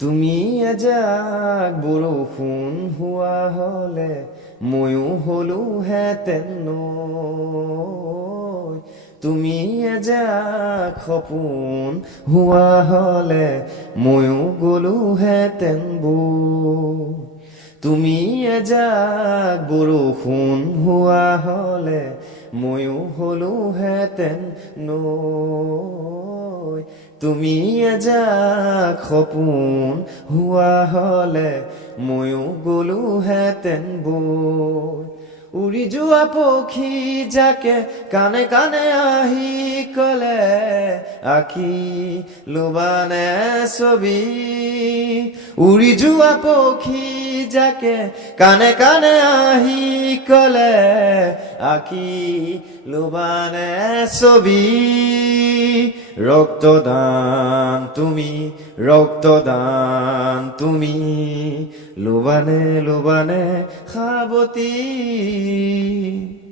তুমি এজাক বৰষুণ হোৱা হলে ময়ো হলোহেঁতেন নৈ। তুমি এজাক সপোন হোৱা হলে ময়ো গলোহেঁতেন বৈ। তুমি এজাক বৰষুণ হোৱা হলে ময়ো হলোহেঁতেন নৈ। তুমি এজাক সপোন হোৱা হলে ময়ো গলোহেঁতেন বৈ। উৰি যোৱা পক্ষী যাকে কানে কানে আহি কলে আঁকি লবানে ছবি। উৰি যোৱা পক্ষী যাকে কানে কানে আহি কলে আঁকি লবানে ছবি। ৰক্তদান তুমি, ৰক্তদান তুমি, লবানে লবানে সাৱতী।